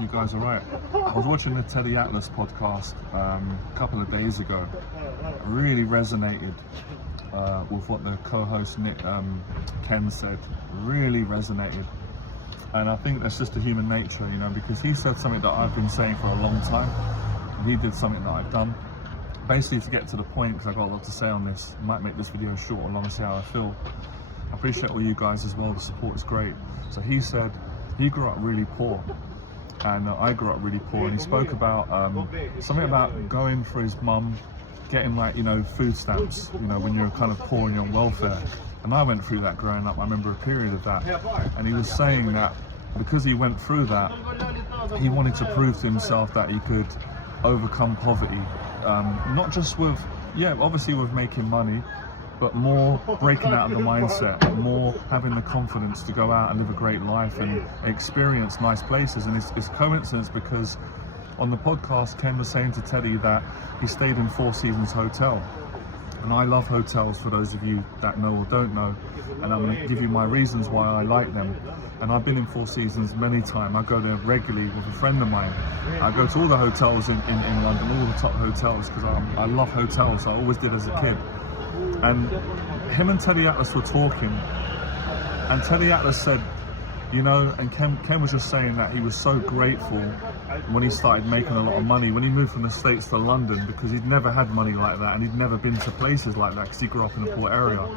You guys are right. I was watching the Teddy Atlas podcast a couple of days ago. It really resonated with what the co-host Ken said. Really resonated. And I think that's just a human nature, you know, because he said something that I've been saying for a long time. And he did something that I've done. Basically, to get to the point, because I've got a lot to say on this, I might make this video short or long to see how I feel. I appreciate all you guys as well. The support is great. So he said he grew up really poor. And I grew up really poor, and he spoke about something about going for his mum, getting like, you know, food stamps, you know, when you're kind of poor and you're on welfare. And I went through that growing up. I remember a period of that. And he was saying that because he went through that, he wanted to prove to himself that he could overcome poverty, not just with, obviously with making money, but more breaking out of the mindset, more having the confidence to go out and live a great life and experience nice places. And it's coincidence because on the podcast, Ken was saying to Teddy that he stayed in Four Seasons Hotel. And I love hotels, for those of you that know or don't know. And I'm going to give you my reasons why I like them. And I've been in Four Seasons many times. I go there regularly with a friend of mine. I go to all the hotels in London, all the top hotels, because I love hotels. I always did as a kid. And him and Teddy Atlas were talking, and Teddy Atlas said, you know, and Ken was just saying that he was so grateful when he started making a lot of money, when he moved from the States to London, because he'd never had money like that, and he'd never been to places like that, because he grew up in a poor area.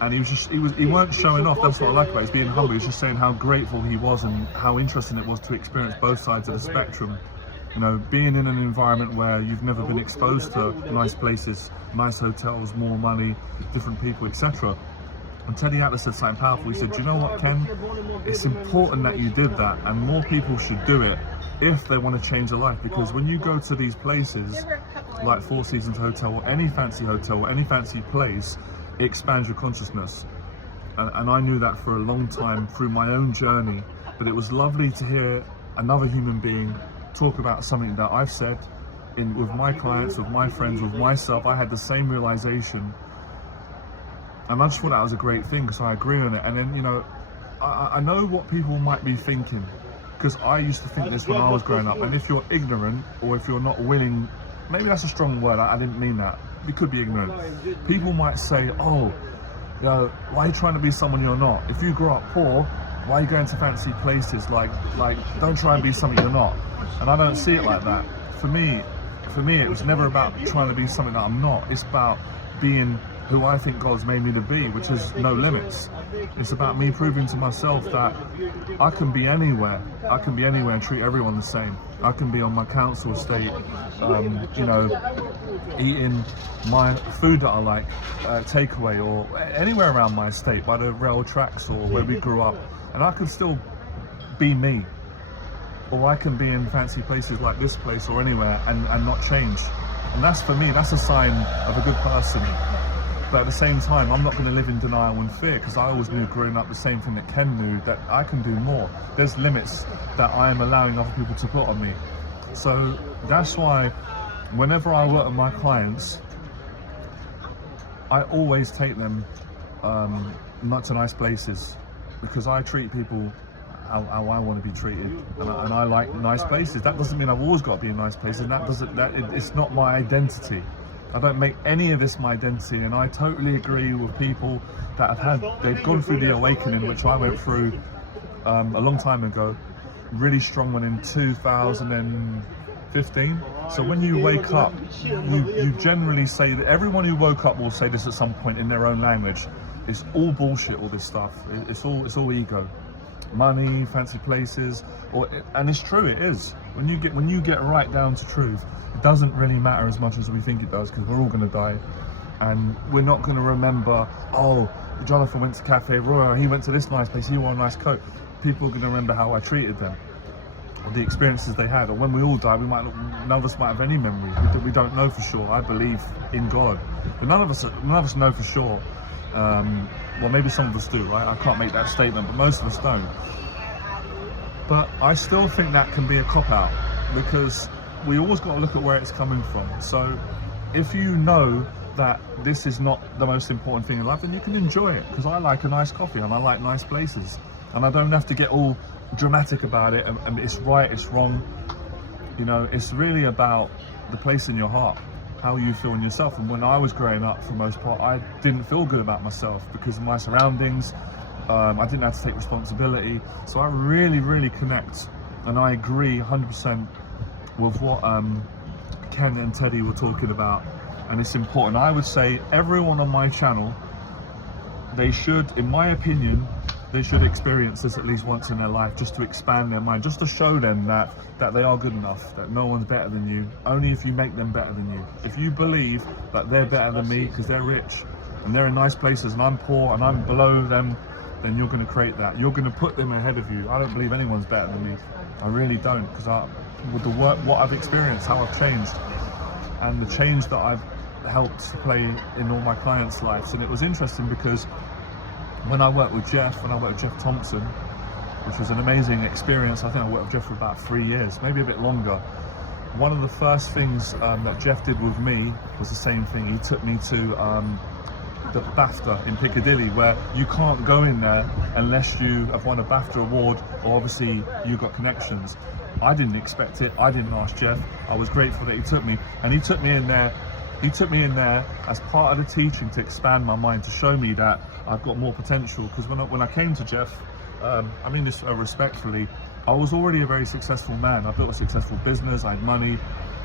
And he weren't showing off. That's what I like about it. He's being humble. He was just saying how grateful he was and how interesting it was to experience both sides of the spectrum. You know, being in an environment where you've never been exposed to nice places, nice hotels, more money, different people, etc. And Teddy Atlas said something powerful. He said, do you know what, Ken? It's important that you did that, and more people should do it if they want to change their life. Because when you go to these places, like Four Seasons Hotel, or any fancy hotel, or any fancy place, it expands your consciousness. And I knew that for a long time through my own journey. But it was lovely to hear another human being talk about something that I've said with my clients, with my friends, with myself. I had the same realization, and I just thought that was a great thing, because I agree on it. And then, you know, I know what people might be thinking, because I used to think this when I was growing up. And if you're ignorant, or if you're not willing, maybe that's a strong word, I didn't mean that, you could be ignorant. People might say, oh, you know, why are you trying to be someone you're not? If you grew up poor, why are you going to fancy places? Like don't try and be something you're not. And I don't see it like that. For me, it was never about trying to be something that I'm not. It's about being who I think God's made me to be, which is no limits. It's about me proving to myself that I can be anywhere. I can be anywhere and treat everyone the same. I can be on my council estate, you know, eating my food that I like, takeaway, or anywhere around my estate, by the rail tracks or where we grew up. And I can still be me. Or I can be in fancy places like this place or anywhere and not change. And that's, for me, that's a sign of a good person. But at the same time, I'm not going to live in denial and fear, because I always knew growing up the same thing that Ken knew, that I can do more. There's limits that I am allowing other people to put on me. So that's why whenever I work with my clients, I always take them not to nice places, because I treat people how I want to be treated, and I like nice places. That doesn't mean I've always got to be in nice places, and it's not my identity. I don't make any of this my identity, and I totally agree with people that they've gone through the awakening, which I went through a long time ago, really strong one in 2015. So when you wake up, you generally say that everyone who woke up will say this at some point in their own language. It's all bullshit, all this stuff. It's all ego. Money, fancy places, and it's true, it is. When you get right down to truth, it doesn't really matter as much as we think it does, because we're all going to die, and we're not going to remember, oh, Jonathan went to Cafe Royal, he went to this nice place, he wore a nice coat. People are going to remember how I treated them, or the experiences they had. Or when we all die, none of us might have any memory. We don't know for sure. I believe in God, but none of us know for sure. Well, maybe some of us do, right? I can't make that statement, but most of us don't. But I still think that can be a cop-out, because we always got to look at where it's coming from. So if you know that this is not the most important thing in life, then you can enjoy it, because I like a nice coffee and I like nice places, and I don't have to get all dramatic about it, and it's right, it's wrong. You know, it's really about the place in your heart, how you feel in yourself. And when I was growing up, for the most part, I didn't feel good about myself because of my surroundings. I didn't have to take responsibility. So I really connect, and I agree 100% with what Ken and Teddy were talking about. And it's important. I would say everyone on my channel, they should, in my opinion, they should experience this at least once in their life, just to expand their mind, just to show them that they are good enough, that no one's better than you, only if you make them better than you. If you believe that they're better than me because they're rich and they're in nice places and I'm poor and I'm below them, then you're going to create that. You're going to put them ahead of you. I don't believe anyone's better than me. I really don't, because with the work, what I've experienced, how I've changed, and the change that I've helped play in all my clients' lives. And it was interesting because when I worked with Jeff Thompson, which was an amazing experience. I think I worked with Jeff for about 3 years, maybe a bit longer. One of the first things that Jeff did with me was the same thing. He took me to the BAFTA in Piccadilly, where you can't go in there unless you have won a BAFTA award, or obviously you got connections. I didn't expect it. I didn't ask Jeff. I was grateful that he took me, and he took me in there. He took me in there as part of the teaching to expand my mind, to show me that I've got more potential. Because when I came to Jeff, I mean this respectfully, I was already a very successful man. I built a successful business, I had money,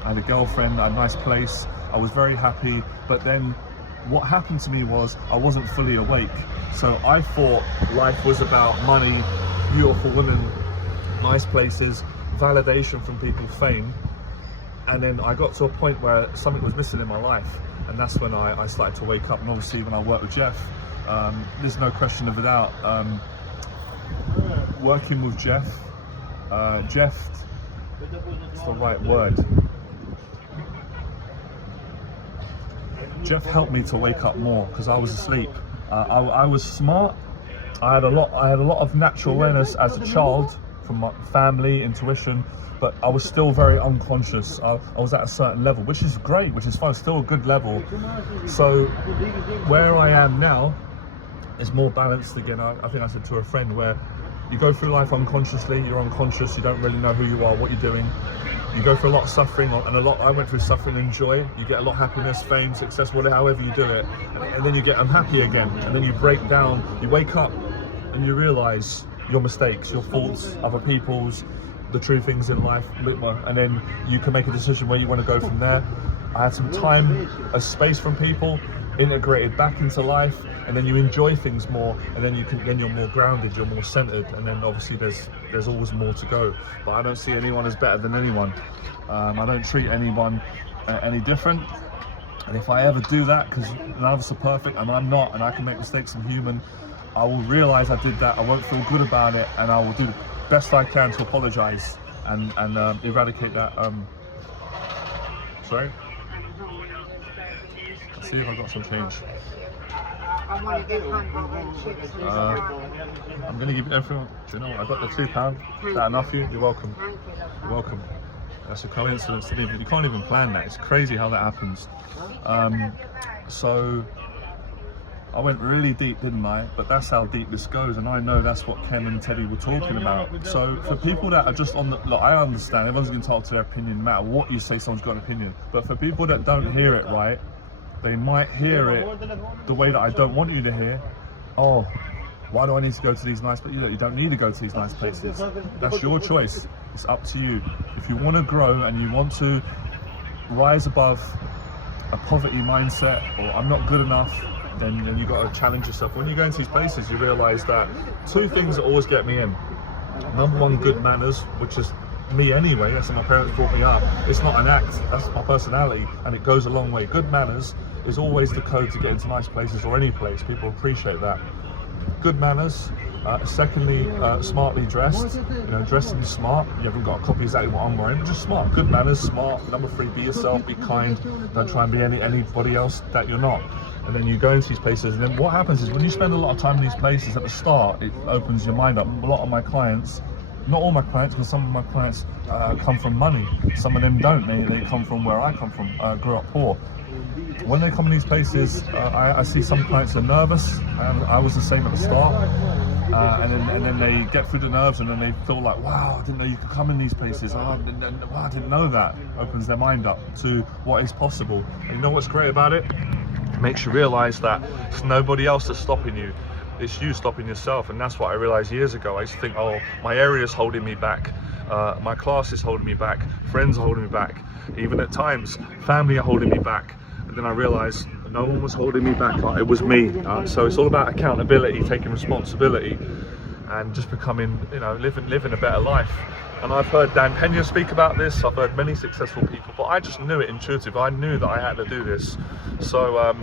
I had a girlfriend, I had a nice place, I was very happy. But then what happened to me was I wasn't fully awake. So I thought life was about money, beautiful women, nice places, validation from people, fame. And then I got to a point where something was missing in my life, and that's when I started to wake up. And obviously when I worked with Jeff, there's no question of a doubt, working with Jeff, Jeff, it's the right word. Jeff helped me to wake up more because I was asleep. I was smart. I had a lot of natural awareness as a child from my family, intuition, but I was still very unconscious. I was at a certain level, which is great, which is fine, still a good level. So where I am now is more balanced again. I think I said to a friend, where you go through life unconsciously, you're unconscious, you don't really know who you are, what you're doing. You go through a lot of suffering, and I went through suffering and joy. You get a lot of happiness, fame, success, whatever, however you do it. And then you get unhappy again, and then you break down, you wake up and you realize your mistakes, your faults, other people's, the true things in life, and then you can make a decision where you want to go from there. I had some time, a space from people, integrated back into life, and then you enjoy things more, and then you're more grounded, you're more centered, and then obviously there's always more to go. But I don't see anyone as better than anyone. I don't treat anyone any different. And if I ever do that, because none of us are perfect, and I'm not, and I can make mistakes, I'm human, I will realize I did that, I won't feel good about it, and I will do the best I can to apologize and eradicate that. Sorry? Let's see if I've got some change. I'm going to give you everything. Do you know what? I got the £2. Is that enough for you? You're welcome. You're welcome. That's a coincidence. You can't even plan that. It's crazy how that happens. So I went really deep, didn't I? But that's how deep this goes, and I know that's what Ken and Teddy were talking about. So for people that are just on the, look, I understand everyone's going to talk to their opinion, no matter what you say, someone's got an opinion. But for people that don't hear it right, they might hear it the way that I don't want you to hear. Oh, why do I need to go to these nice places? You don't need to go to these nice places. That's your choice. It's up to you. If you want to grow and you want to rise above a poverty mindset, or I'm not good enough, then you got to challenge yourself. When you go into these places, you realise that two things that always get me in. Number one, good manners, which is me anyway. That's how my parents brought me up. It's not an act, that's my personality, and it goes a long way. Good manners is always the code to get into nice places or any place. People appreciate that. Good manners. Secondly, smartly dressed. Dressing smart. You haven't got to copy exactly what I'm wearing, but just smart. Good manners, smart. Number three, be yourself, be kind. Don't try and be anybody else that you're not. And then you go into these places, and then what happens is when you spend a lot of time in these places at the start, it opens your mind up. A lot of my clients, not all my clients, because some of my clients come from money. Some of them don't. They come from where I come from. Grew up poor. when they come in these places, I see some clients are nervous, and I was the same at the start. And then they get through the nerves, and then they feel like, wow, I didn't know you could come in these places. I didn't know that. Opens their mind up to what is possible. And you know what's great about it? It makes you realise that it's nobody else that's stopping you. It's you stopping yourself. And that's what I realised years ago. I used to think, oh, my area's holding me back. My class is holding me back. Friends are holding me back. Even at times, family are holding me back. And then I realised no one was holding me back, like it was me. So it's all about accountability, taking responsibility, and just becoming, living a better life. And I've heard Dan Pena speak about this. I've heard many successful people, but I just knew it intuitively. I knew that I had to do this. So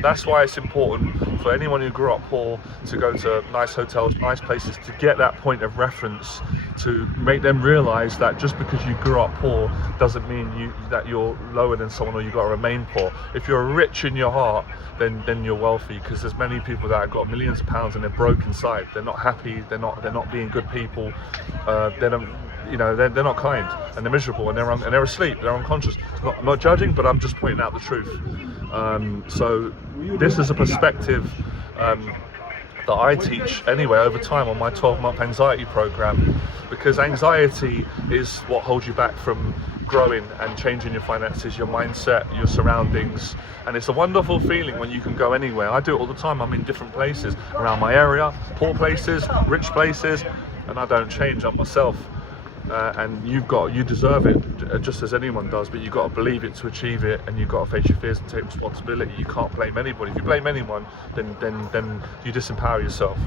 that's why it's important for anyone who grew up poor to go to nice hotels, nice places, to get that point of reference, to make them realise that just because you grew up poor doesn't mean that you're lower than someone, or you've got to remain poor. If you're rich in your heart, then you're wealthy, because there's many people that have got millions of pounds and they're broke inside. They're not happy. They're not being good people. They're not kind, and they're miserable, and they're asleep. They're unconscious. I'm not judging, but I'm just pointing out the truth. So this is a perspective that I teach anyway over time on my 12-month anxiety program, because anxiety is what holds you back from growing and changing your finances, your mindset, your surroundings. And it's a wonderful feeling when you can go anywhere. I do it all the time. I'm in different places around my area, poor places, rich places, and I don't change. I'm myself. And you deserve it just as anyone does, but you've got to believe it to achieve it, and you've got to face your fears and take responsibility. You can't blame anybody. If you blame anyone, then you disempower yourself.